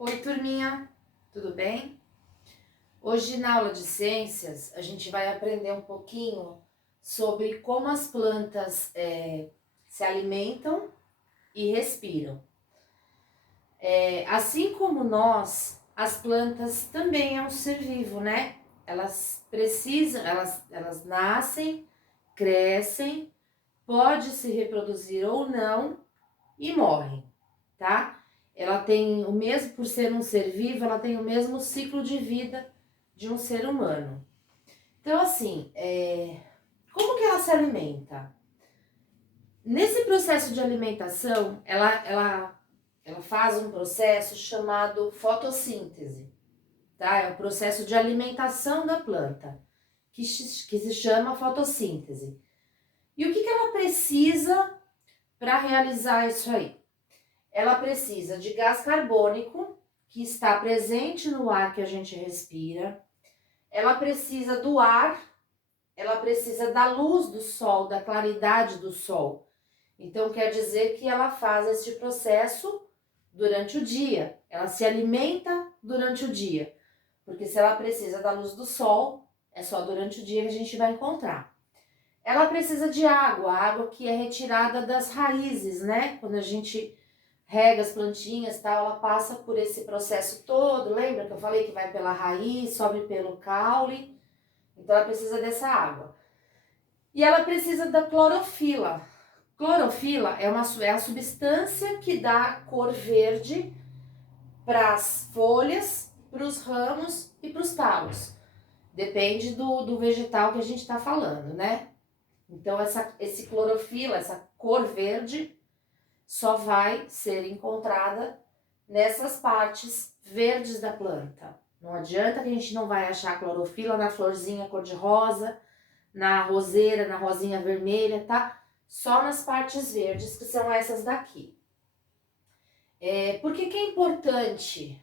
Oi, turminha, tudo bem? Hoje na aula de ciências a gente vai aprender um pouquinho sobre como as plantas se alimentam e respiram. Assim como nós, as plantas também é um ser vivo, né? Elas precisam, elas nascem, crescem, pode se reproduzir ou não e morrem, tá? Ela tem o mesmo, por ser um ser vivo, ela tem o mesmo ciclo de vida de um ser humano. Então, assim, como que ela se alimenta? Nesse processo de alimentação, ela faz um processo chamado fotossíntese, tá? É o processo de alimentação da planta, que se chama fotossíntese. E o que ela precisa para realizar isso aí? Ela precisa de gás carbônico, que está presente no ar que a gente respira. Ela precisa do ar, ela precisa da luz do sol, da claridade do sol. Então quer dizer que ela faz este processo durante o dia. Ela se alimenta durante o dia. Porque se ela precisa da luz do sol, é só durante o dia que a gente vai encontrar. Ela precisa de água, água que é retirada das raízes, né? Quando a gente rega as plantinhas, tal, ela passa por esse processo todo. Lembra que eu falei que vai pela raiz, sobe pelo caule? Então ela precisa dessa água. E ela precisa da clorofila. Clorofila é a substância que dá cor verde para as folhas, para os ramos e para os talos. Depende do vegetal que a gente está falando, né? Então esse clorofila, essa cor verde, só vai ser encontrada nessas partes verdes da planta. Não adianta que a gente não vai achar clorofila na florzinha cor-de-rosa, na roseira, na rosinha vermelha, tá? Só nas partes verdes, que são essas daqui. Por que é importante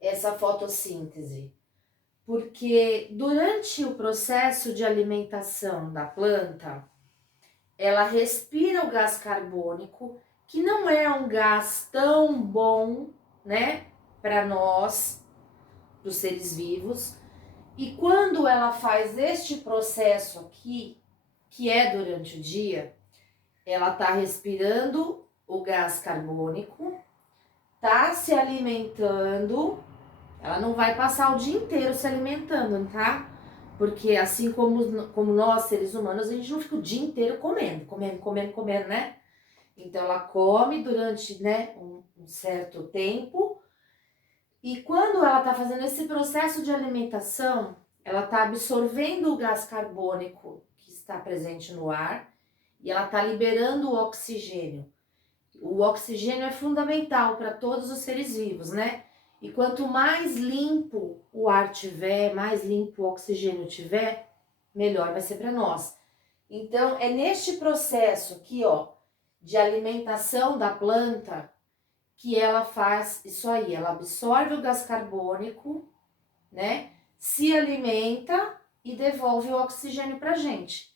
essa fotossíntese? Porque durante o processo de alimentação da planta, ela respira o gás carbônico, que não é um gás tão bom, né, para nós, para os seres vivos. E quando ela faz este processo aqui, que é durante o dia, ela está respirando o gás carbônico, tá se alimentando, ela não vai passar o dia inteiro se alimentando, tá? Porque assim como nós, seres humanos, a gente não fica o dia inteiro comendo, né? Então ela come durante, né, um certo tempo, e quando ela está fazendo esse processo de alimentação, ela está absorvendo o gás carbônico que está presente no ar e ela está liberando o oxigênio. O oxigênio é fundamental para todos os seres vivos, né? E quanto mais limpo o ar tiver, mais limpo o oxigênio tiver, melhor vai ser para nós. Então, é neste processo aqui, ó, de alimentação da planta, que ela faz isso aí. Ela absorve o gás carbônico, né? Se alimenta e devolve o oxigênio pra gente.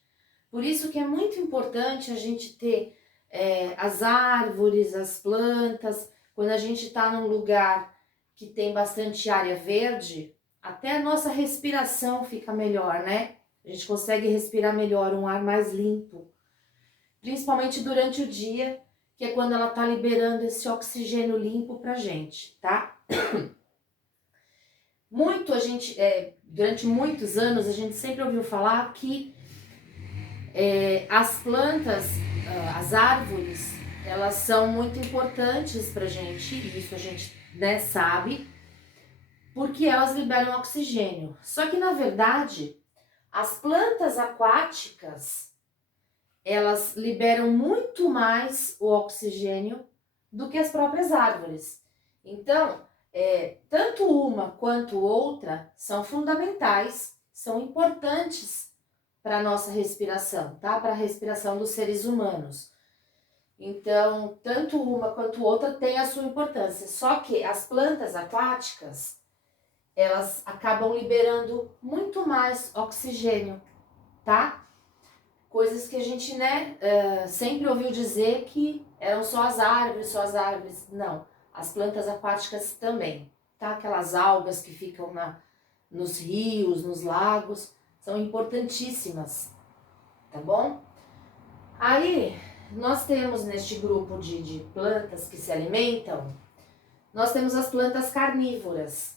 Por isso que é muito importante a gente ter as árvores, as plantas. Quando a gente está num lugar que tem bastante área verde, até a nossa respiração fica melhor, né? A gente consegue respirar melhor, um ar mais limpo. Principalmente durante o dia, que é quando ela tá liberando esse oxigênio limpo pra gente, tá? Durante muitos anos, a gente sempre ouviu falar que as plantas, as árvores, elas são muito importantes pra gente, e isso a gente, né, sabe, porque elas liberam oxigênio. Só que, na verdade, as plantas aquáticas, elas liberam muito mais o oxigênio do que as próprias árvores. Então, tanto uma quanto outra são fundamentais, são importantes para a nossa respiração, tá? Para a respiração dos seres humanos. Então, tanto uma quanto outra tem a sua importância. Só que as plantas aquáticas, elas acabam liberando muito mais oxigênio, tá? Coisas que a gente, né, sempre ouviu dizer que eram só as árvores. Não. as plantas aquáticas também, tá? Aquelas algas que ficam nos rios, nos lagos, são importantíssimas, tá bom? Aí, nós temos neste grupo de plantas que se alimentam, nós temos as plantas carnívoras,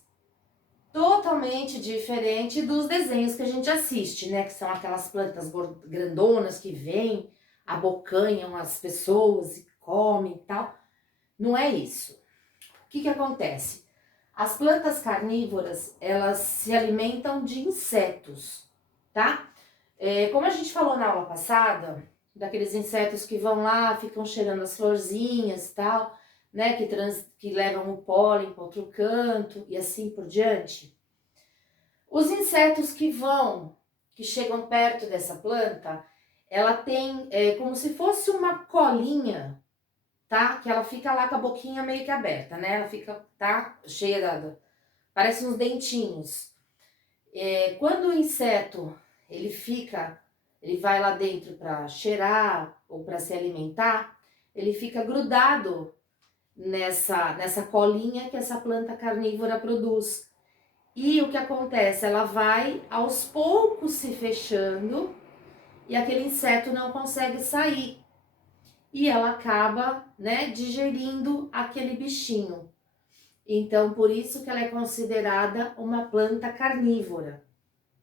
totalmente diferente dos desenhos que a gente assiste, né? Que são aquelas plantas grandonas que vêm, abocanham as pessoas e comem e tal. Não é isso. O que acontece? As plantas carnívoras, elas se alimentam de insetos, tá? Como a gente falou na aula passada, daqueles insetos que vão lá, ficam cheirando as florzinhas e tal, né? Que levam o pólen para outro canto e assim por diante. Os insetos que chegam perto dessa planta, ela tem como se fosse uma colinha, tá? Que ela fica lá com a boquinha meio que aberta, né? Ela fica, tá? Cheia parece uns dentinhos. Quando o inseto, ele vai lá dentro para cheirar ou para se alimentar, ele fica grudado nessa colinha que essa planta carnívora produz. E o que acontece? Ela vai aos poucos se fechando e aquele inseto não consegue sair. E ela acaba, né, digerindo aquele bichinho. Então, por isso que ela é considerada uma planta carnívora,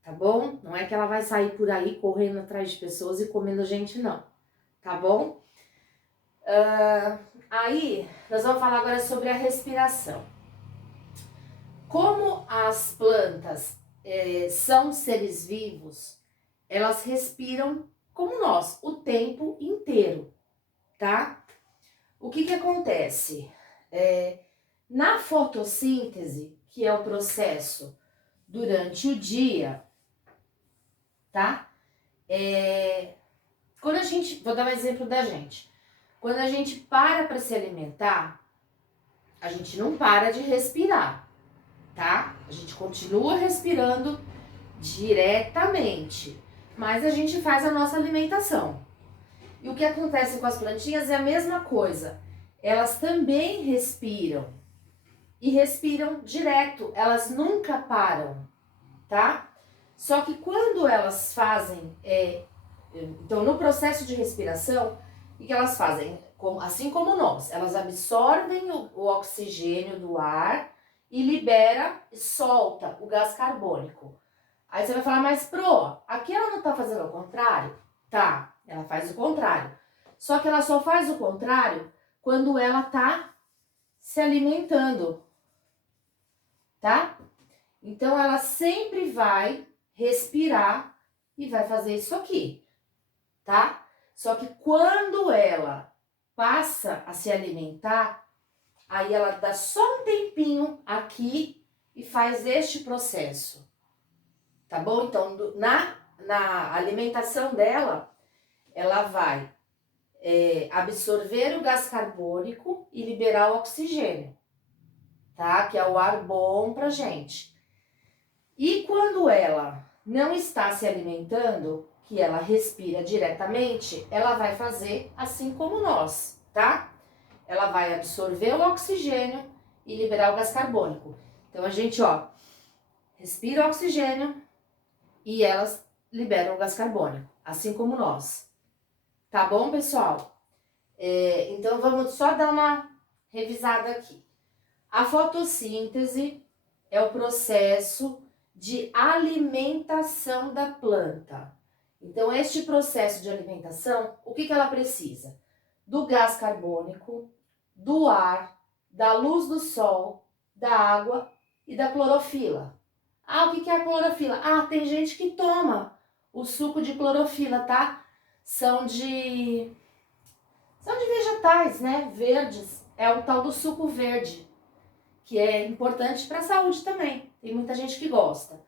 tá bom? Não é que ela vai sair por aí correndo atrás de pessoas e comendo gente, não, tá bom? Aí, nós vamos falar agora sobre a respiração. Como as plantas são seres vivos, elas respiram como nós, o tempo inteiro, tá? O que acontece? Na fotossíntese, que é o processo durante o dia, tá? Quando a gente, vou dar um exemplo da gente. Quando a gente para se alimentar, a gente não para de respirar, tá? A gente continua respirando diretamente, mas a gente faz a nossa alimentação. E o que acontece com as plantinhas é a mesma coisa. Elas também respiram e respiram direto, elas nunca param, tá? Só que quando elas fazem, então no processo de respiração, o que elas fazem? Assim como nós, elas absorvem o oxigênio do ar e libera e solta o gás carbônico. Aí você vai falar, mas aqui ela não tá fazendo o contrário? Tá, ela faz o contrário. Só que ela só faz o contrário quando ela tá se alimentando, tá? Então ela sempre vai respirar e vai fazer isso aqui, tá? Só que quando ela passa a se alimentar, aí ela dá só um tempinho aqui e faz este processo, tá bom? Então na alimentação dela, ela vai absorver o gás carbônico e liberar o oxigênio, tá? Que é o ar bom pra gente. E quando ela não está se alimentando, que ela respira diretamente, ela vai fazer assim como nós, tá? Ela vai absorver o oxigênio e liberar o gás carbônico. Então a gente, respira o oxigênio e elas liberam o gás carbônico, assim como nós. Tá bom, pessoal? Então vamos só dar uma revisada aqui. A fotossíntese é o processo de alimentação da planta. Então, este processo de alimentação, o que ela precisa? Do gás carbônico, do ar, da luz do sol, da água e da clorofila. O que é a clorofila? Tem gente que toma o suco de clorofila, tá? São de vegetais, né? Verdes. É o tal do suco verde, que é importante para a saúde também. Tem muita gente que gosta.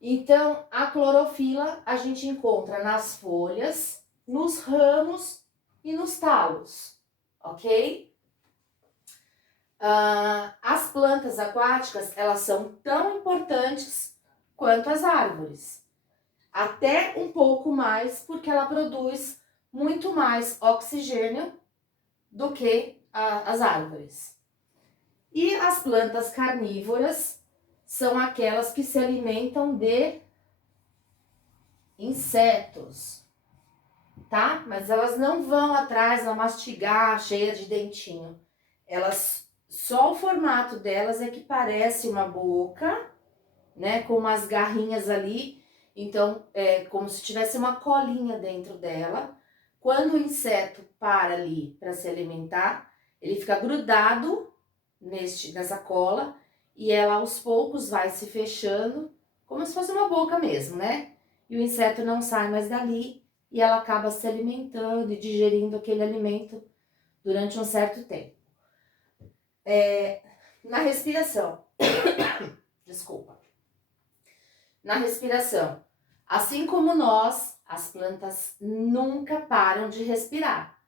Então, a clorofila a gente encontra nas folhas, nos ramos e nos talos, ok? As plantas aquáticas, elas são tão importantes quanto as árvores. Até um pouco mais, porque ela produz muito mais oxigênio do que as árvores, E as plantas carnívoras são aquelas que se alimentam de insetos, tá? Mas elas não vão atrás, não mastigar, cheia de dentinho. Elas, só o formato delas é que parece uma boca, né? Com umas garrinhas ali. Então, é como se tivesse uma colinha dentro dela. Quando o inseto para ali para se alimentar, ele fica grudado nessa cola e ela aos poucos vai se fechando, como se fosse uma boca mesmo, né? E o inseto não sai mais dali e ela acaba se alimentando e digerindo aquele alimento durante um certo tempo. Na respiração, desculpa. Na respiração, assim como nós, as plantas nunca param de respirar,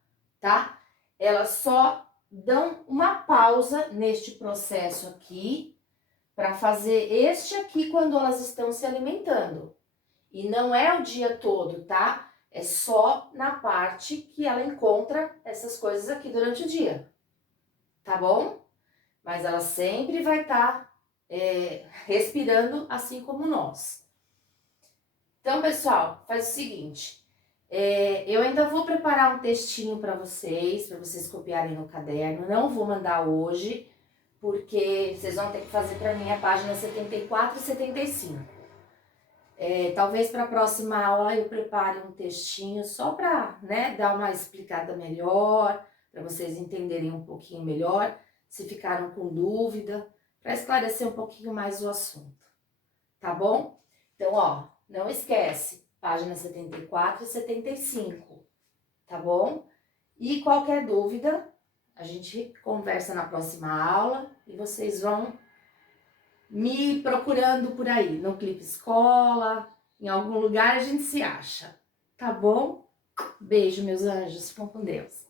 tá? Elas só dão uma pausa neste processo aqui para fazer este aqui quando elas estão se alimentando. E não é o dia todo, tá? É só na parte que ela encontra essas coisas aqui durante o dia, tá bom? Mas ela sempre vai estar respirando assim como nós. Então, pessoal, faz o seguinte, eu ainda vou preparar um textinho para vocês copiarem no caderno. Não vou mandar hoje, porque vocês vão ter que fazer para mim a página 74 e 75. Talvez para a próxima aula eu prepare um textinho só para, né, dar uma explicada melhor, para vocês entenderem um pouquinho melhor, se ficaram com dúvida, para esclarecer um pouquinho mais o assunto, tá bom? Então, ó, não esquece, página 74 e 75, tá bom? E qualquer dúvida, a gente conversa na próxima aula e vocês vão me procurando por aí, no Clipe Escola, em algum lugar a gente se acha, tá bom? Beijo, meus anjos, ficam com Deus.